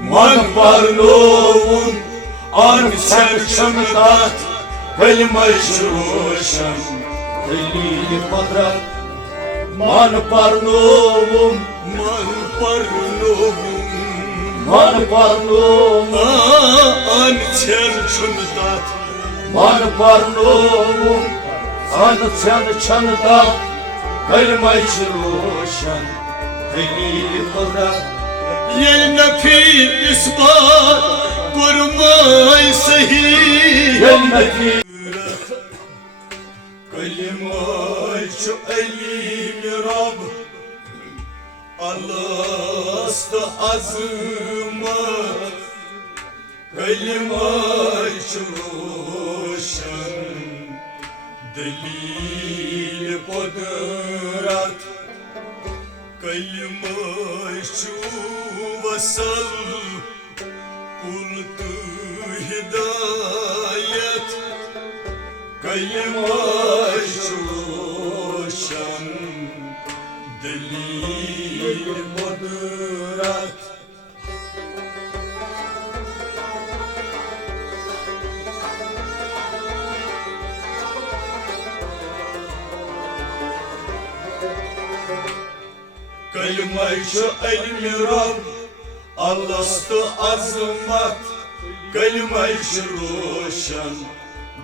من برنوم آن سرچمدات کلمه روشن دلیل قدرت من برنوم آن سرچمدات من برنوم آن سرچمدات کلمه روشن دلیل قدرت يلنا في إثبات قرماي صحيح يلنا في كلمة شو أليم رب الله استعظمت كلمة شو روشن دليل قدرت كلمة شو وصل قلت هداية كلمة روشن دليل قدرت كلمة علم رب الله استعظمت كلمة روشن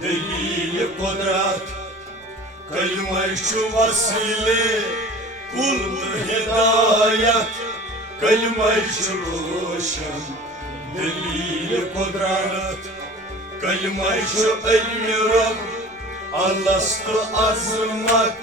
دليل قدرت كلمة وسيلة كل هداية كلمة روشن دليل قدرت كلمة علم رب الله استعظمت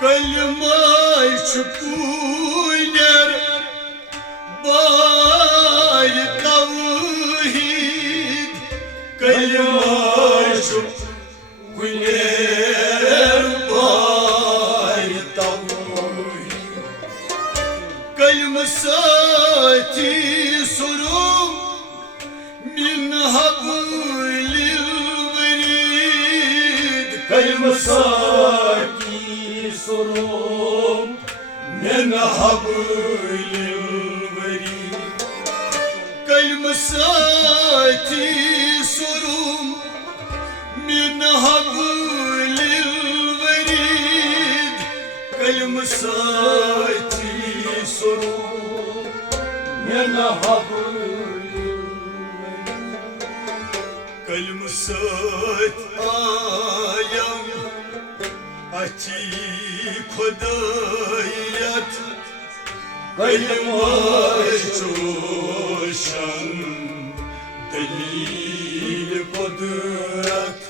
كلمة شكوينر باي توحيد كلمة شكوينر باي توحيد كلمة ساتي سروم من حبل الوريد كلمة ساتي سروم من حبل الوريد كلمة ساتي سروم من حبل الوريد كلمة ساتي سروم من حبل الوريد كلمة سات آيام أتي خدايات كلمة روشن دليل قدرت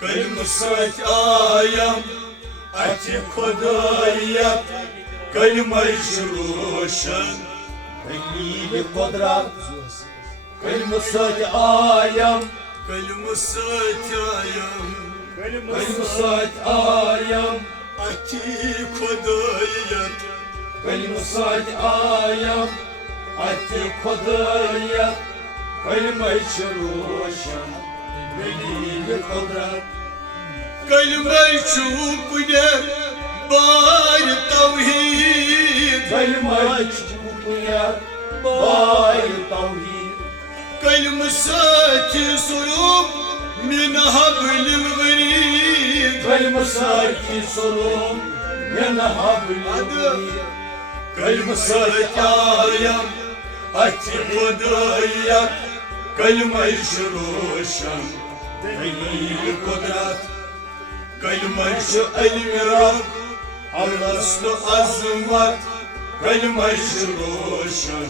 كلمة سات آيام أتي خدايات كلمة روشن دليل قدرت كلمة سات آيام كلمة سات آيام كلمة سات آيام أتي خدايات كلمة سات آيام أتي خدايات كلمة روشن دليل قدرت كلمة شوقنا باي توحيد كلمة يا باي توحيد كلمة ساتي صروب من هبل الغريب كلمة ساتي صروب من هبل الغريب كلمة ساتي آيام أتي قدايا كلمة يشروشا دليل قدرات كلمة المراب الله اسلو أزمات كلمة يشروشا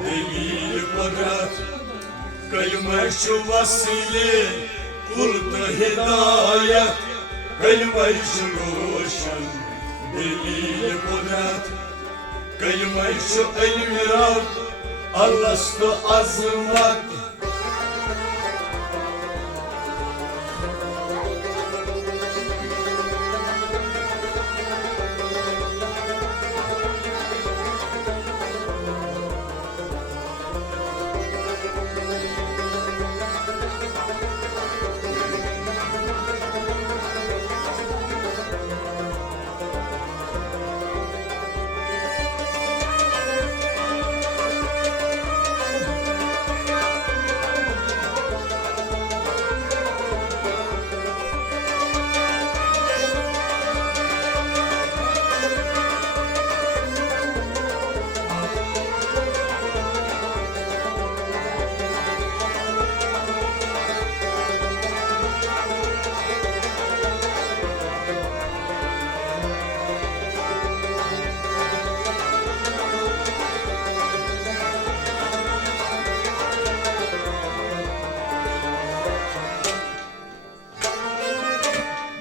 دليل قدرات كلمة وسيلة قلت هداية كلمة يشروشا دليل قدرات كلمة المراب الله اسلو أزمات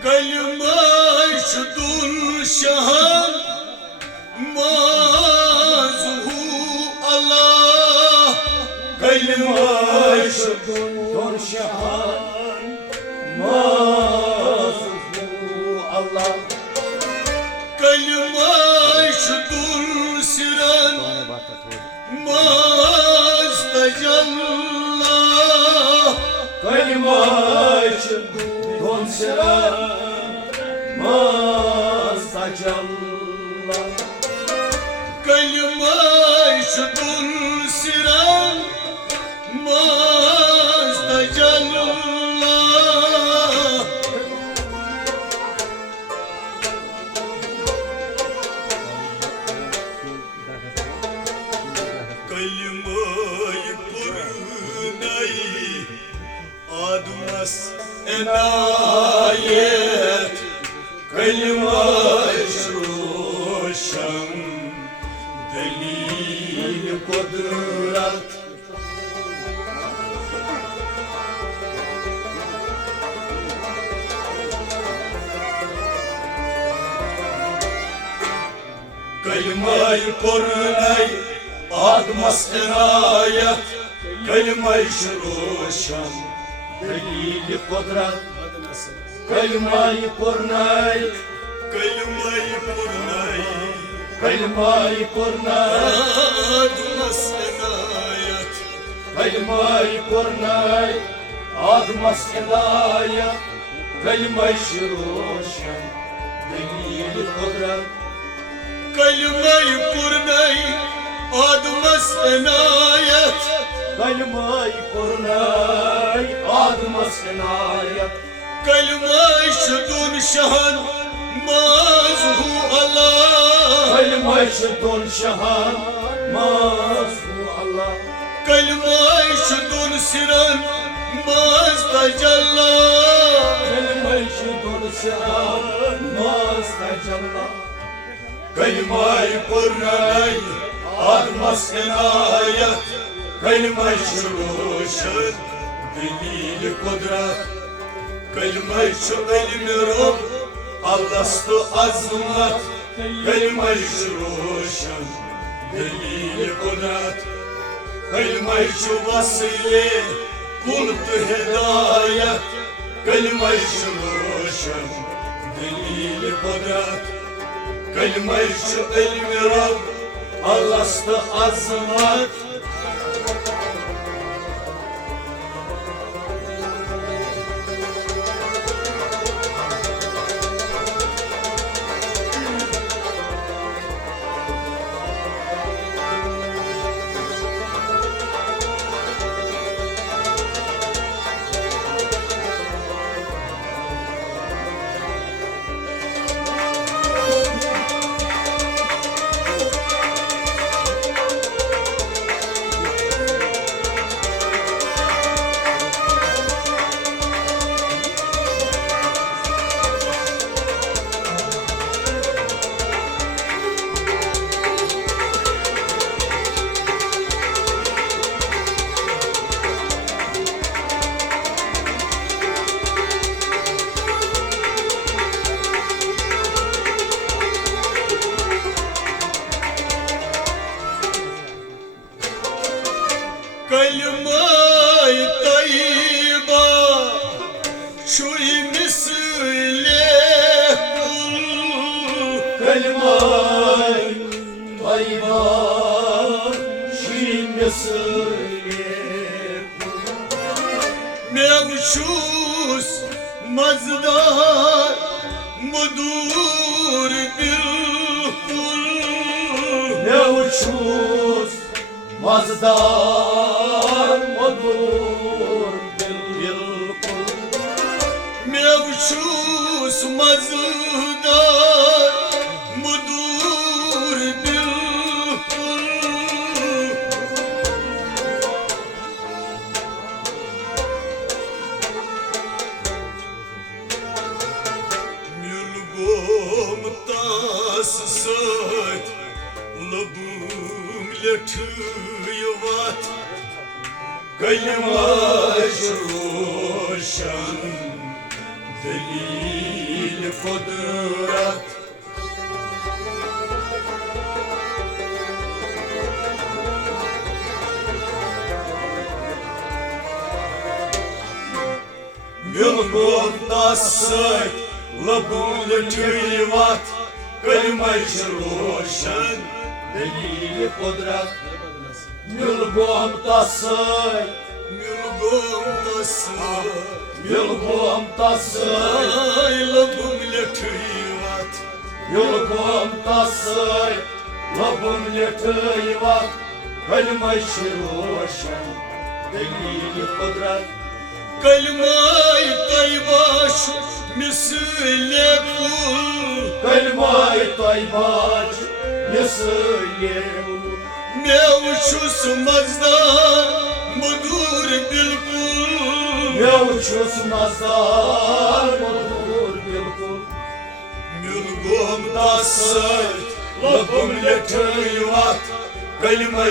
كلمة شدون شهر مازه الله كلمة شدون شهر مازه الله كلمة شدون سران مازدجل كلمة شدون سران مازدجل كلمة شدون سران مازدجل كلمة يبرناي أدمس إنايت كلمة يشروشم دليل قدرات كلمة يبرناي أدمس إنايت كلمة يشروشم دليل قدرات كلمة يبرناي كلمة يبرناي كلمة يبرناي أدمس إنايت كلمة يبرناي أدمس إنايت كلمة يشروشم دليل قدرات كلمة يبرناي أدمس إنايت كلمة يبرناي أدمس إنايت كلمة يشدون شهر مازه الله كلمة يشدون شهر مازه الله كلمة يشدون سران مازدجل كلمة يشدون سران مازدجل كلمة يبرناي أدمس إنايت كلمة يشروشن دليل قدرات كلمة المراب الله اسلو أزمات كلمة يشروشن دليل قدرات كلمة وسيلة قلت هداية كلمة يشروشن دليل قدرات كلمة المراب الله اسلو أزمات مثل موشوس مزدار مدور بالكل موشوس مزدار مدور بالكل موشوس مزدار مدور بالكل ملبوم تاس سات لبوم لتيوات كلمة روشن دليل قدرات ملبوم تاس سات لبوم لتيوات كلمة روشن دليل قدرات ملبوم تصاي ملبوم تصاي ملبوم تصاي لبوم لتيوات ملبوم تصاي لبوم لتيوات كلمة روشن دليل قدرات كلمة طيبة مثل فول كلمة طيبة مثل موشوس مزدار مدور بالكل موشوس مزدار مدور بالكل ملقوم تصاي لبوم لتيوات كلمة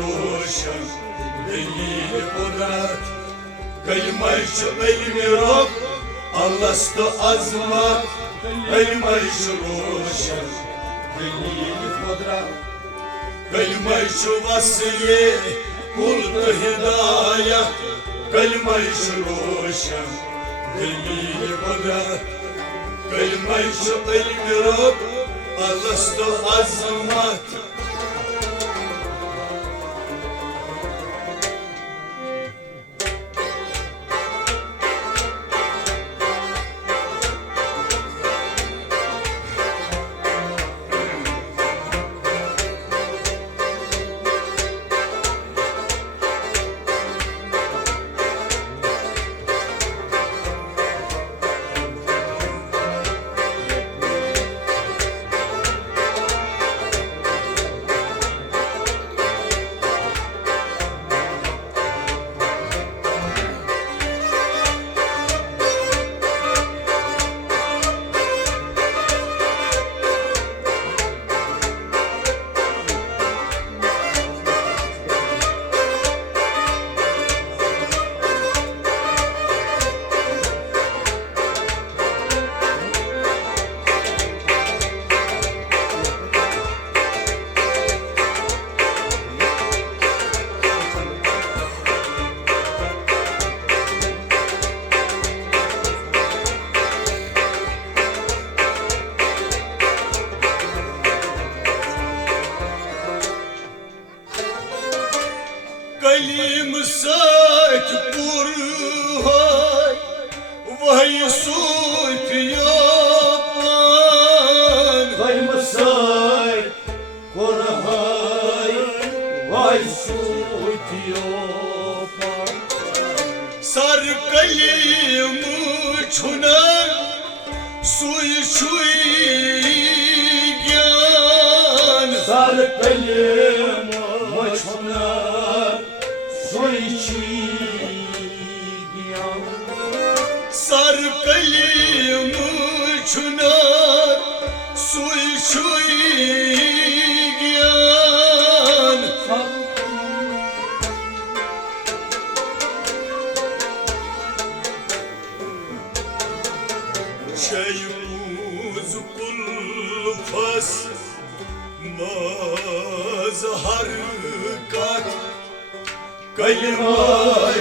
روشن دليل قدرات كلمة علم رب الله استعظمت كلمة روشن دليل قدرات كلمة وصية قلت هداية كلمة روشن دليل قدرات كلمة علم رب الله استعظمت كلم ساك برهاي وهي صوت يابان كلم ساك برهاي وهي صوت يابان صار كلم çunar suyu çuygan sar pelim çunar suyu çuygan sar pelim çunar suyu çuygan شيوز كل فس ما ظهر كات كلمة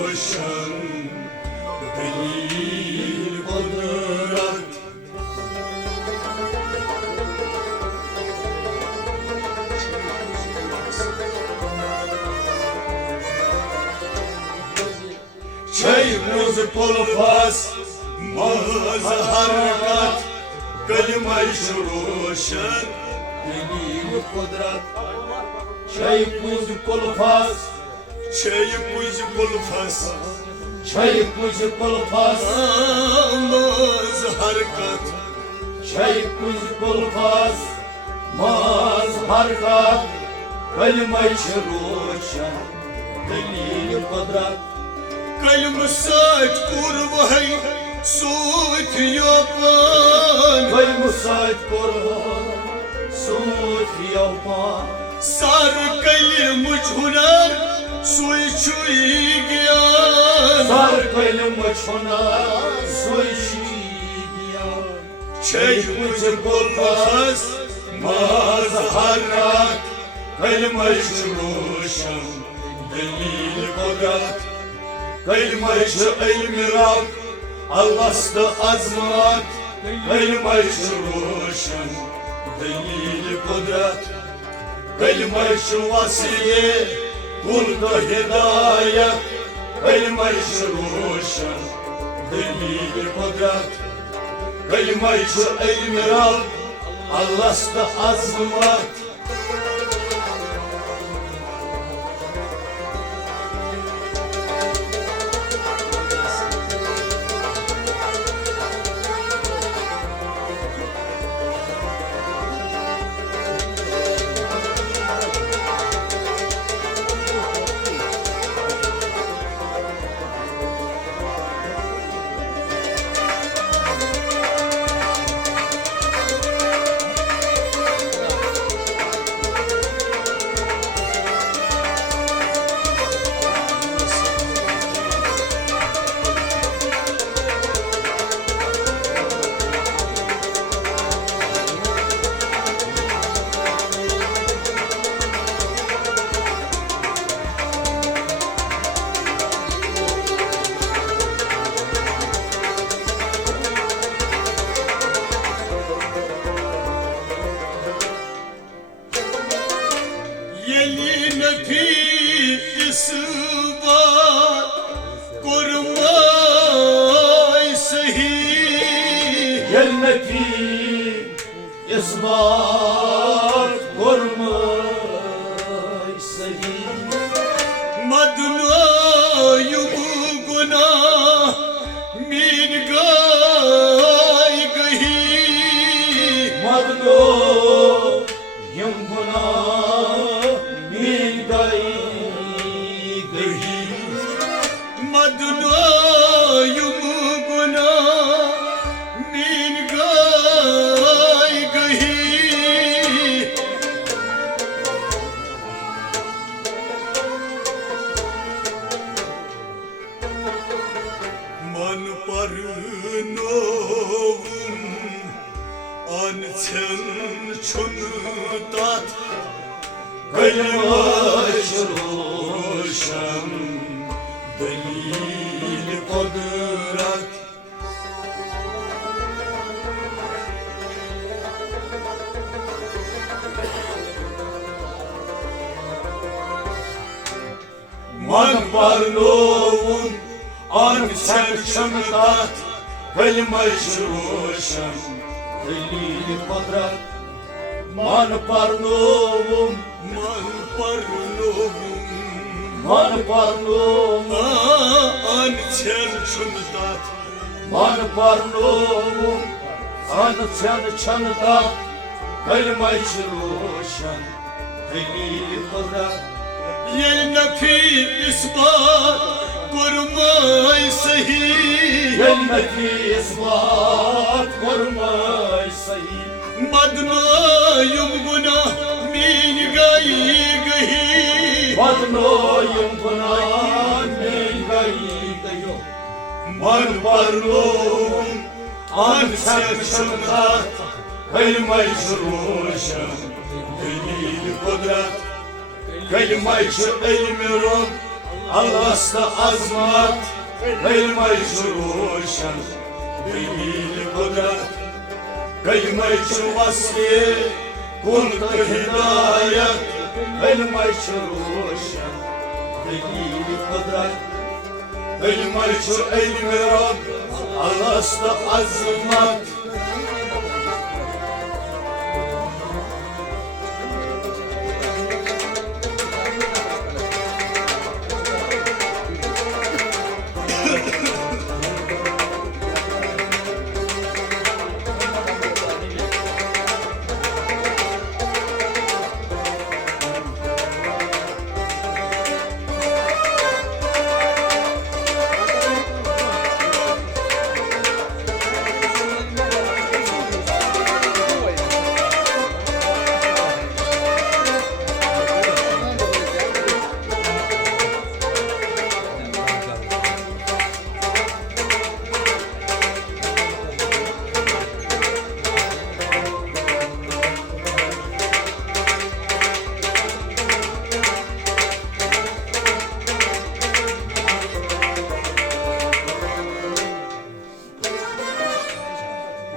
روشن دليل قدرات شيء الفاس مظهر قد كلمة روشن دليل قدرت شيء الفاس شيء الفاس شيء الفاس مظهر قد شيء الفاس مظهر قد كلمة روشن دليل قدرت كلمة ساعد قربهي صوت يابان كلمة ساعد قربهي صوت يابان صار كلمة هنر سوي شوي جيان صار كلمة هنر سوي شوي جيان شيء الفاس مظهر كلمة روشن دليل قدرت كلمة علم رب الله استأزمت كلمة روشن دليل قدرت كلمة وصية قلت هداية كلمة روشن دليل قدرت كلمة علم رب الله استأزمت يلينا في إصبار قرماي صحيح يلنا في إصبار قرماي صحيح مدنا يبقنا من قاي قهي مدنا يبقنا مدنا يبقنا من قاي قهي من parnovum anten çunutat Kaymaş roşan delil kudret Man parnovum anten çunutat Kaymaş roşan دليل قدرت من برنوم Man parnovum من برنوم anten çunutat من برنوم أنتن چندت كلمة روشن دليل قدرت Yelna fi isbat kurmay sahi يلنا في إصبات قرماي صحيح Madna yumguna min gayi gahi بدنو يمكنا من غير Man varlum ansen şunat Kayma roşan delil kudret Kayma ilmi ruh Allah'sta azmat Kayma roşan delil kudret Kayma vasfiye Kultu hidayet كلمة روشن دليل قدرت المرش المراب على استعظمت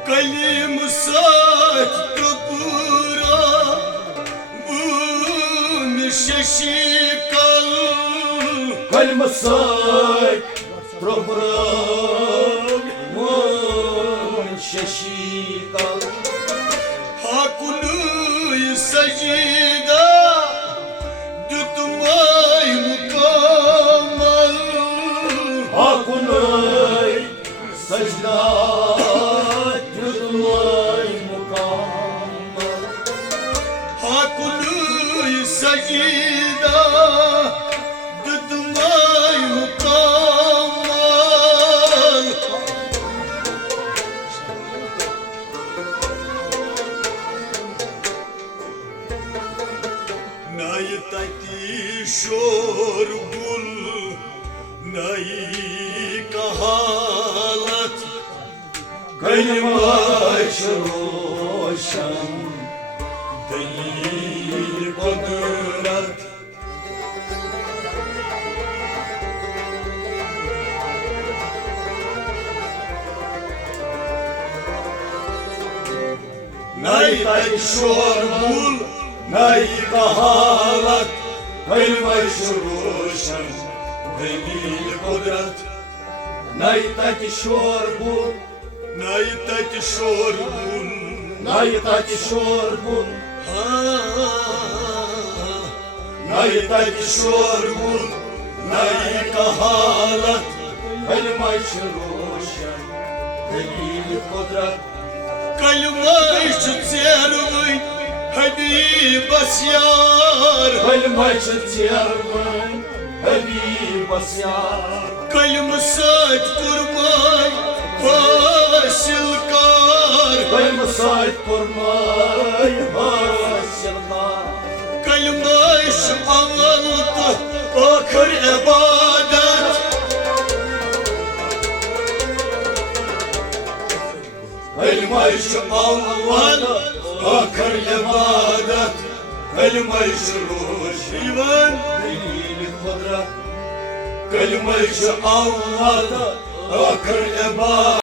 Kalim saat kapura bun şaşikal Kalmasay Program Mun Şeşikal Hakunu sajida tutmay mukammal Hakunay Sajda Tutmay Mukammal Hakunu sajida tutmay mukammal Naytati şorbul nay kahalat Kalmaş Roşan değil kudret Naytay şorbul nay kahalat Kalmaş Roşan değil kudret Naytaki Şorbun Naytati şorbul Naytaki Şorbun Naytati şorbul nay kahalat Kalmaş Roşan Delil Kudret Kalmaş cervay Habib asyar Kalmaş Tiyarvan Habib Asyar Kalmasat kurmay Fasilkar Kalmasay Kurmay Hasilkar Kalmaş avaltı Akır ibadet Kalmaş avaltı Akır ibadet Kalmaş ruşivan Delil Kudret Kalmaş avaltı Akır ibadet